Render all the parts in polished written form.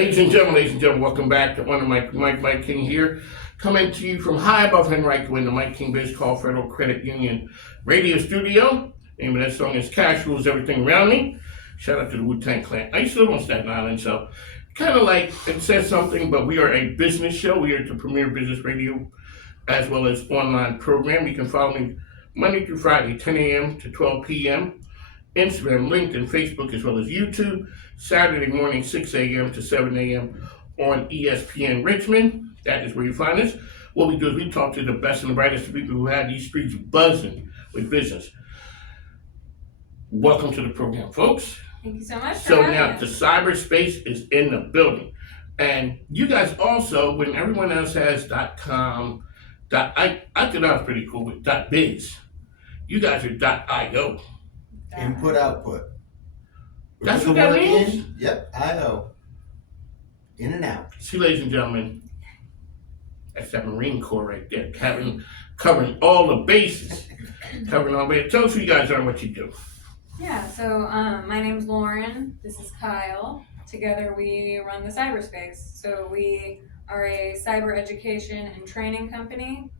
Ladies and gentlemen, welcome back to One of Mike King here, coming to you from high above Henrico in the Mike King Biz Call Federal Credit Union radio studio. Name of that song is Cash Rules Everything Around Me. Shout out to the Wu-Tang Clan. I used to live on Staten Island, so kind of like it says something, but we are a business show. We are the premier business radio as well as online program. You can follow me Monday through Friday, 10 a.m. to 12 p.m. Instagram, LinkedIn, Facebook, as well as YouTube. Saturday morning, 6 a.m. to 7 a.m. on ESPN Richmond. That is where you find us. What we do is we talk to the best and the brightest people who have these streets buzzing with business. Welcome to the program, folks. Thank you so much. So now the cyberspace is in the building. And you guys also, when everyone else has .com, I thought that was pretty cool with .biz. You guys are .io. Input, output. That's what that means? Yep, IO. In and out. See, ladies and gentlemen, that's that Marine Corps right there, covering all the bases. Covering all the bases. Tell us who you guys are and what you do. Yeah, so my name's Lauren. This is Kyle. Together we run the cyberspace. So we are a cyber education and training company.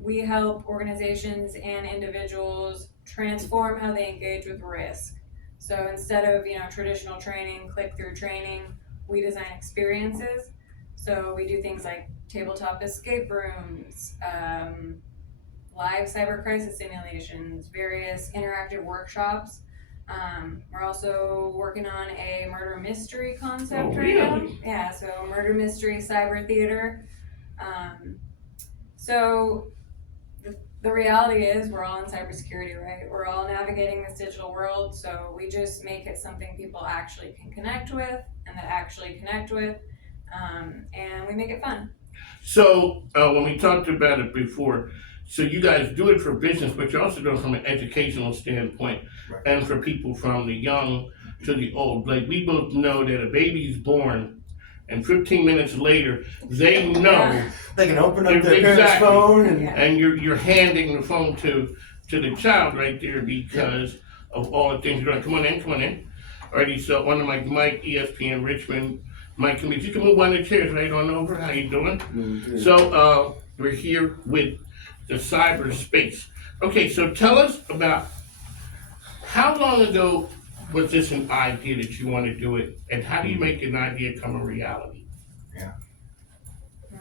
We help organizations and individuals transform how they engage with risk. So instead of traditional training, click-through training, we design experiences. So we do things like tabletop escape rooms, live cyber crisis simulations, various interactive workshops. We're also working on a murder mystery concept right now. Yeah, so murder mystery cyber theater. So the reality is we're all in cybersecurity, right? We're all navigating this digital world, so we just make it something people actually can connect with and that actually connect with, and we make it fun. So when we talked about it before, so you guys do it for business, but you also do it from an educational standpoint, Right. and for people from the young to the old. Like we both know that a baby's born, and 15 minutes later, they know. They can open up their parents' Exactly. phone and And you're handing the phone to the child right there because of all the things you're doing. Come on in. Alrighty, so one of Mike, ESPN Richmond, Mike, you can move one of the chairs right on over. How you doing? Mm-hmm. So we're here with the cyberspace. Okay, so tell us about how long ago was this an idea that you want to do it, and how do you make an idea come a reality?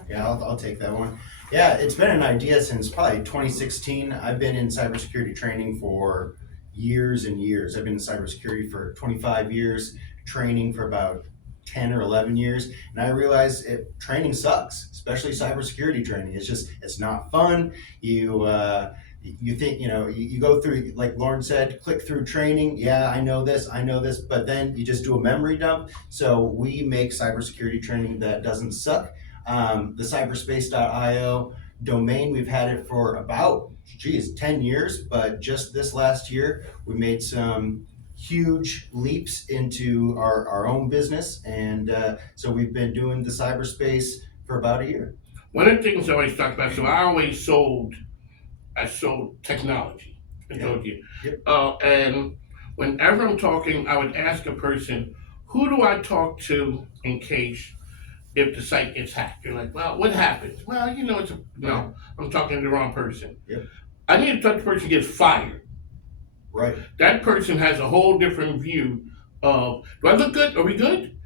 Yeah, I'll take that one. Yeah, it's been an idea since probably 2016. I've been in cybersecurity training for years and years. I've been in cybersecurity for 25 years, training for about 10 or 11 years, and I realized training sucks, especially cybersecurity training. It's not fun. You think, you go through, like Lauren said, click through training. Yeah, I know this, but then you just do a memory dump. So we make cybersecurity training that doesn't suck. The cyberspace.io domain, we've had it for about 10 years, but just this last year we made some huge leaps into our own business, and so we've been doing the cyberspace for about a year. One of the things I always talk about, so I sold technology. I told you. Yep. And whenever I'm talking, I would ask a person, who do I talk to in case if the site gets hacked? They're like, well, what happens? Well, no, I'm talking to the wrong person. Yep. I need to talk to the person who gets fired. Right. That person has a whole different view of, do I look good? Are we good?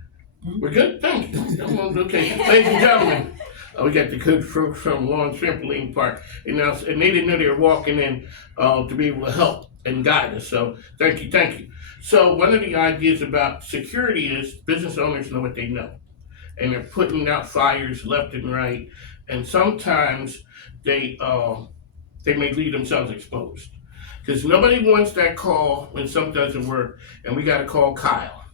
We're good? Thank you. Okay, ladies and gentlemen. We got the good folks from Lawn Trampoline Park, and they didn't know they were walking in to be able to help and guide us. So thank you. So one of the ideas about security is business owners know what they know, and they're putting out fires left and right, and sometimes they may leave themselves exposed because nobody wants that call when something doesn't work, and we got to call Kyle.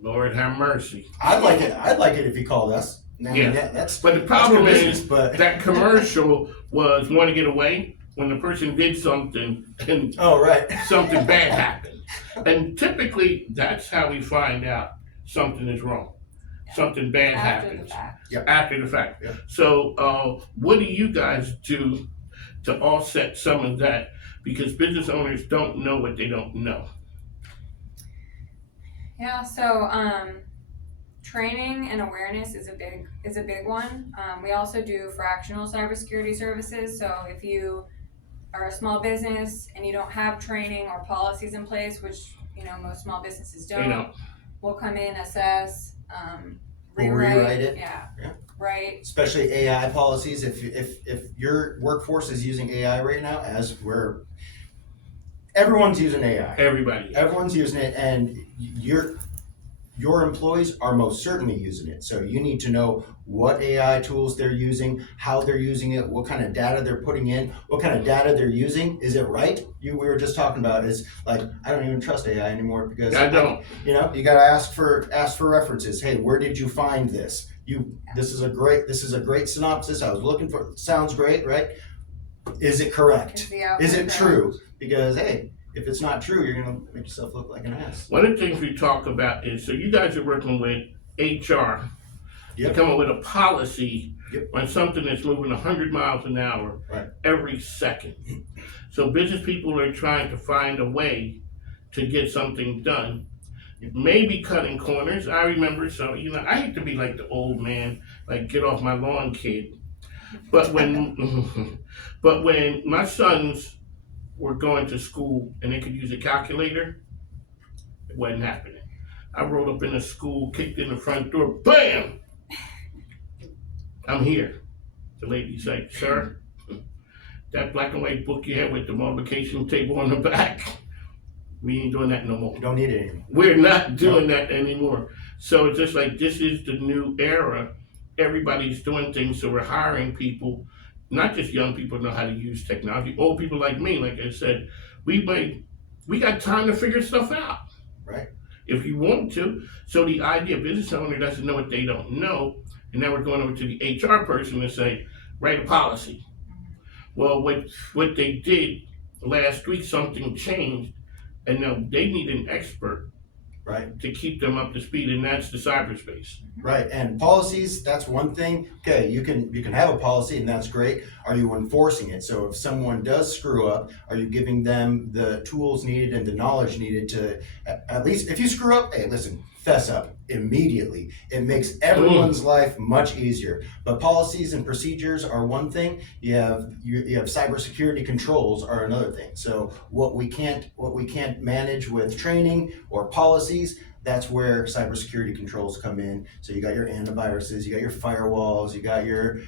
Lord have mercy. I'd like it if you called us. But the problem is that commercial was want to get away when the person did something and something bad happened. And typically that's how we find out something is wrong. Something bad happens after the fact. Yep. So what do you guys do to offset some of that? Because business owners don't know what they don't know. Yeah, so training and awareness is a big one. We also do fractional cybersecurity services. So if you are a small business and you don't have training or policies in place, which most small businesses They don't. we'll come in, assess, We'll rewrite it. Yeah. Yeah. Right. Especially AI policies. If your workforce is using AI right now, everyone's using AI. Everybody. Everyone's using it, and your employees are most certainly using it. So you need to know what AI tools they're using, how they're using it, what kind of data they're putting in, what kind of data they're using. Is it right? We were just talking about is like, I don't even trust AI anymore because I don't. you got to ask for references. Hey, where did you find this? This is a great synopsis. I was looking for. Sounds great, right? Is it correct? Is it true? Because hey, if it's not true, you're gonna make yourself look like an ass. One of the things we talk about is, so you guys are working with HR. You're Yep. coming with a policy Yep. on something that's moving 100 miles an hour Right. every second. So business people are trying to find a way to get something done. Maybe cutting corners. I remember, so I hate to be like the old man, like get off my lawn kid. But when my sons were going to school and they could use a calculator, it wasn't happening. I rolled up in the school, kicked in the front door, bam! I'm here. The lady's like, sir, that black and white book you had with the multiplication table on the back, we ain't doing that no more. You don't need it anymore. We're not doing that anymore. So it's just like, this is the new era. Everybody's doing things, so we're hiring people, not just young people know how to use technology, old people like me, like I said, we got time to figure stuff out. Right. If you want to. So the idea, business owner doesn't know what they don't know, and now we're going over to the HR person and say, write a policy. Well, what they did last week, something changed, and now they need an expert, Right. to keep them up to speed, and that's the cyberspace. Right. And policies, that's one thing. Okay, you can have a policy and that's great. Are you enforcing it? So if someone does screw up, are you giving them the tools needed and the knowledge needed to at least if you screw up, hey, listen, fess up immediately. It makes everyone's life much easier. But policies and procedures are one thing. You have cybersecurity controls are another thing. So what we can't manage with training or policies, that's where cybersecurity controls come in. So you got your antiviruses, you got your firewalls, you got your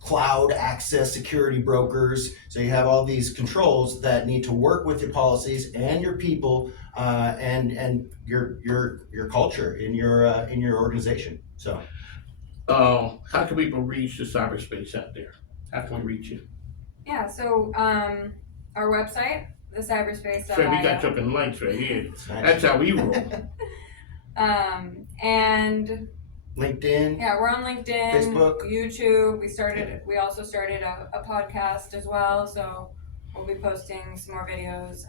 cloud access security brokers. So you have all these controls that need to work with your policies and your people and your culture in your organization. So How can people reach the cyberspace out there? How can we reach you? Yeah, so our website, thecyberspace.io. So we got jumping lights right here. it's nice. That's how we roll. And LinkedIn. yeah, we're on LinkedIn, Facebook. YouTube. We also started a podcast as well, so we'll be posting some more videos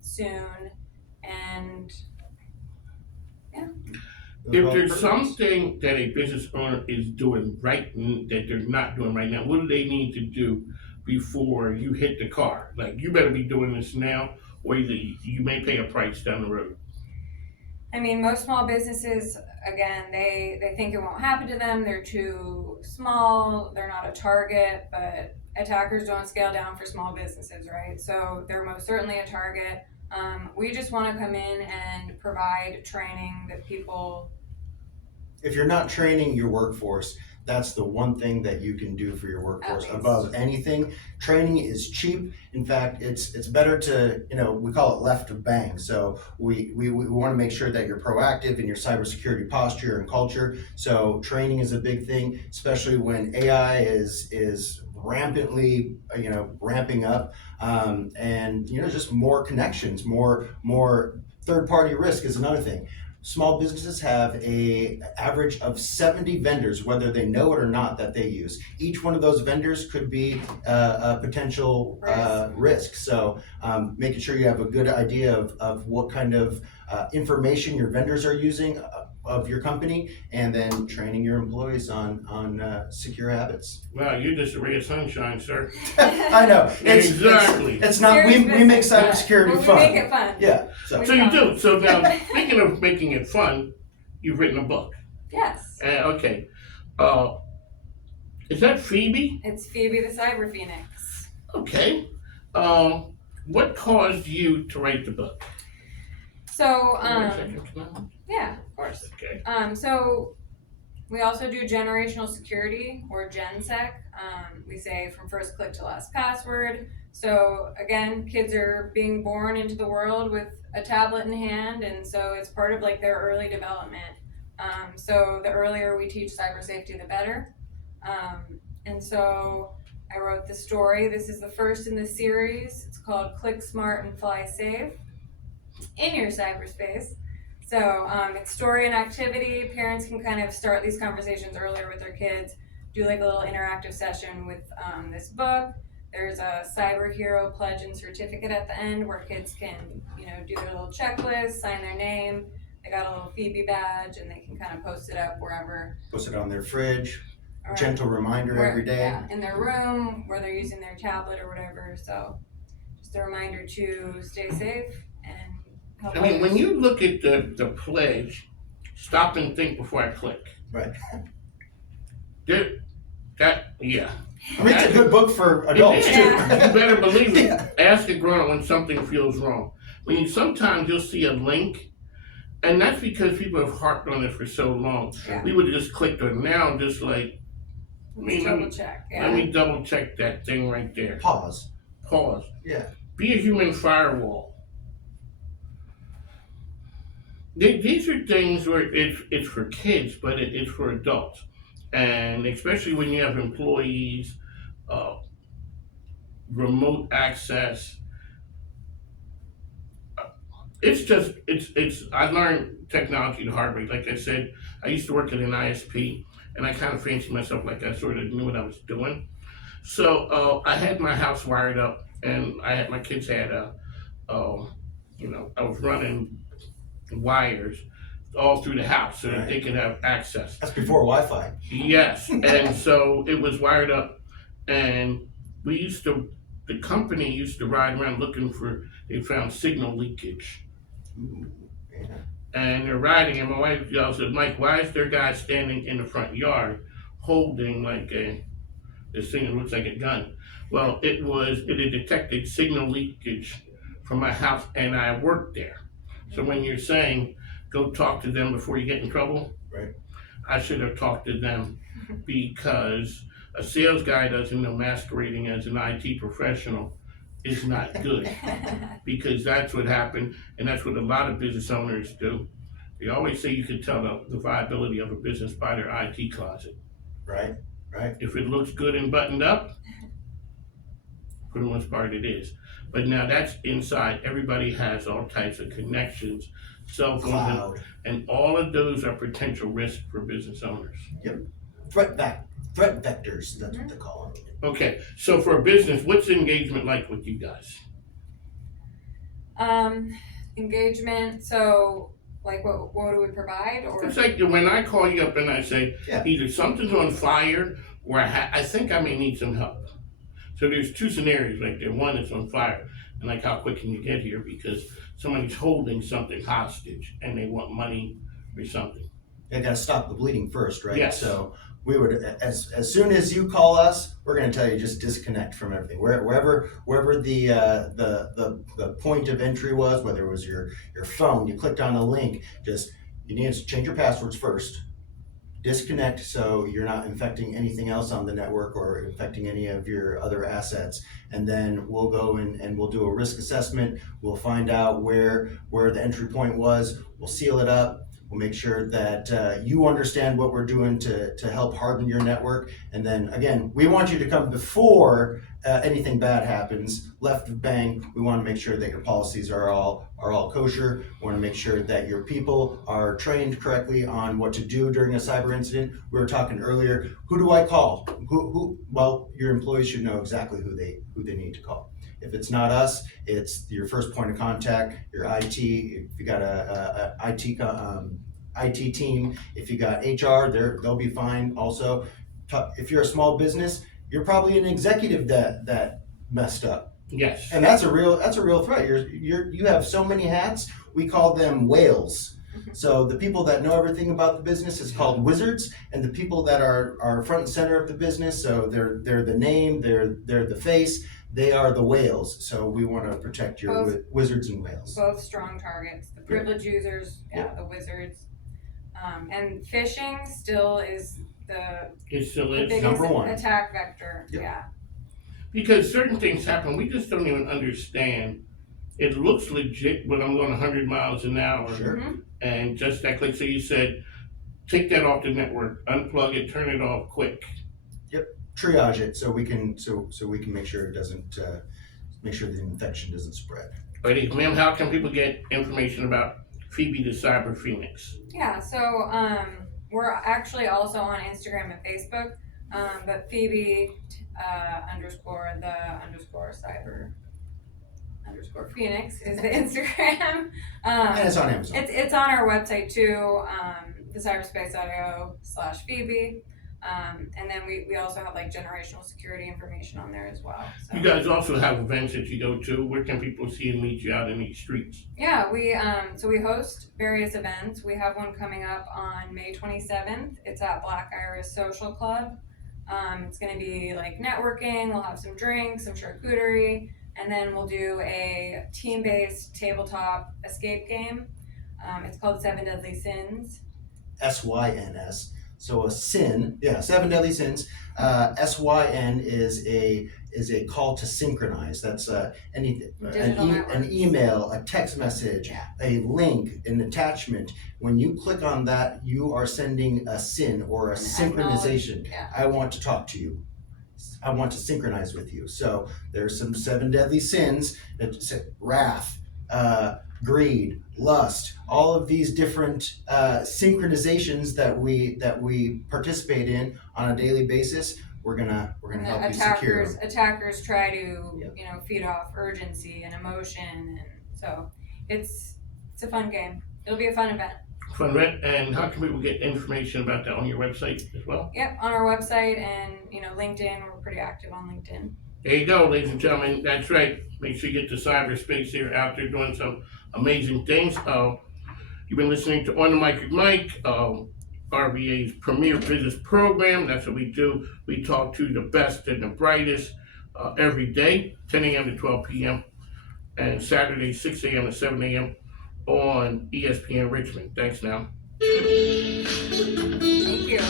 soon. And If there's something that a business owner is doing right that they're not doing right now, what do they need to do before you hit the car? Like, you better be doing this now, or you may pay a price down the road. I mean, most small businesses, again, they think it won't happen to them. They're too small. They're not a target, but attackers don't scale down for small businesses, right? So they're most certainly a target. We just want to come in and provide training that people. If you're not training your workforce, that's the one thing that you can do for your workforce least. above anything. Training is cheap. In fact, it's better to, we call it left of bang. So we want to make sure that you're proactive in your cybersecurity posture and culture. So training is a big thing, especially when AI is rampantly, ramping up, and just more connections, more third-party risk is another thing. Small businesses have a average of 70 vendors, whether they know it or not, that they use. Each one of those vendors could be a potential risk. So making sure you have a good idea of what kind of information your vendors are using. of your company, and then training your employees on secure habits. Wow, you're just a ray of sunshine, sir. I know. Exactly. It's not. We Serious make business, cybersecurity but fun. we make it fun. Yeah. So So you do. So now, speaking of making it fun, you've written a book. Yes. Okay. Is that Phoebe? It's Phoebe the Cyber Phoenix. Okay. What caused you to write the book? So, Wait a second, can I- yeah, of course. Okay. So we also do generational security, or GenSec. We say from first click to last password. So again, kids are being born into the world with a tablet in hand, and so it's part of like their early development. So the earlier we teach cyber safety, the better. And so I wrote the story. This is the first in the series. It's called Click Smart and Fly Safe in your cyberspace. So it's story and activity. Parents can kind of start these conversations earlier with their kids, do like a little interactive session with this book. There's a cyber hero pledge and certificate at the end where kids can, do their little checklist, sign their name. They got a little Phoebe badge and they can kind of post it up wherever. post it on their fridge. or Gentle reminder every day. Yeah, in their room where they're using their tablet or whatever. So just a reminder to stay safe and help I mean, when others. you look at the pledge, stop and think before I click. Right. Yeah. I mean, it's a good book for adults It too. Yeah. You better believe it. Yeah. Ask a grown-up when something feels wrong. Sometimes you'll see a link, and that's because people have harped on it for so long. Yeah. We would have just clicked on it. Now, just like, Let's double check. Yeah. let me double check that thing right there. Pause. Pause. Yeah. Be a human firewall. These are things where it's for kids, but it's for adults. And especially when you have employees, remote access. I learned technology the hard way. Like I said, I used to work at an ISP, and I kind of fancied myself like I sort of knew what I was doing. So I had my house wired up, and my kids had I was running wires all through the house so that Right. they could have access. That's before Wi-Fi. Yes, and so it was wired up, and the company used to ride around looking for, they found signal leakage. Ooh, yeah. And they're riding, and my wife yells said, Mike, why is there a guy standing in the front yard holding this thing that looks like a gun? Well, it had detected signal leakage from my house, and I worked there. So when you're saying, go talk to them before you get in trouble, Right. I should have talked to them, because a sales guy doesn't know masquerading as an IT professional is not good, because that's what happened, and that's what a lot of business owners do. They always say you can tell the viability of a business by their IT closet. Right. Right. If it looks good and buttoned up, for the most part it is. But now that's inside. Everybody has all types of connections, cell phones, Cloud. and all of those are potential risks for business owners. Threat vectors. That's what they call them. Okay, so for a business, what's engagement like with you guys? Engagement. So, like, what do we provide? Or It's like when I call you up and I say, Yeah. either something's on fire or I think I may need some help. So there's two scenarios right there. One is on fire, and like how quick can you get here, because somebody's holding something hostage and they want money or something. They gotta stop the bleeding first, right? Yes. So we would, as soon as you call us, we're gonna tell you just disconnect from everything. Wherever the point of entry was, whether it was your phone, you clicked on a link, you need to change your passwords first. Disconnect so you're not infecting anything else on the network or infecting any of your other assets. And then we'll go in and we'll do a risk assessment. We'll find out where the entry point was. We'll seal it up. We'll make sure that you understand what we're doing to help harden your network. And then again, we want you to come before anything bad happens. Left of bang, we want to make sure that your policies are all kosher. We want to make sure that your people are trained correctly on what to do during a cyber incident. We were talking earlier, who do I call? Well, your employees should know exactly who they need to call. If it's not us, it's your first point of contact, your IT. If you got a IT IT team. If you got HR, they'll be fine. Also, if you're a small business, you're probably an executive that messed up, Yes. and that's a real threat. You have so many hats. We call them whales. So the people that know everything about the business is called wizards, and the people that are front and center of the business, so they're the name, they're the face, they are the whales. So we want to protect your wizards and whales. Both strong targets. The privileged users, the wizards. And phishing still is the biggest number one attack vector. Yep. Yeah. Because certain things happen, we just don't even understand. It looks legit when I'm going 100 miles an hour. Sure. And just that click. So you said, take that off the network, unplug it, turn it off quick. Triage it so we can make sure it doesn't make sure the infection doesn't spread. Alrighty, ma'am, how can people get information about Phoebe the Cyber Phoenix? Yeah, so we're actually also on Instagram and Facebook, but Phoebe _cyber Phoenix is the Instagram. And it's on Amazon. It's on our website too, thecyberspace.io/Phoebe. And then we also have like generational security information on there as well. So. You guys also have events that you go to. Where can people see and meet you out in these streets? Yeah, we host various events. We have one coming up on May 27th. It's at Black Iris Social Club. It's going to be like networking. We'll have some drinks, some charcuterie, and then we'll do a team-based tabletop escape game. It's called 7 Deadly Sins. SYNS. So a sin, 7 deadly sins. SYN is a call to synchronize. That's anything, an email, a text message, a link, an attachment. When you click on that, you are sending a sin or a synchronization. I want to talk to you. I want to synchronize with you. So there's some 7 deadly sins. Wrath, greed, lust, all of these different synchronizations that we participate in on a daily basis. We're gonna help you secure them. Attackers try to feed off urgency and emotion, and so it's a fun game. It'll be a fun event. Fun event, and how can people get information about that on your website as well? Yep, on our website and LinkedIn. We're pretty active on LinkedIn. There you go, ladies and gentlemen. That's right. Make sure you get to cyberspace here out there doing some amazing things. You've been listening to On the Mic with Mike, RVA's premier business program. That's what we do. We talk to the best and the brightest every day, 10 a.m. to 12 p.m. and Saturday, 6 a.m. to 7 a.m. on ESPN Richmond. Thanks now. Thank you.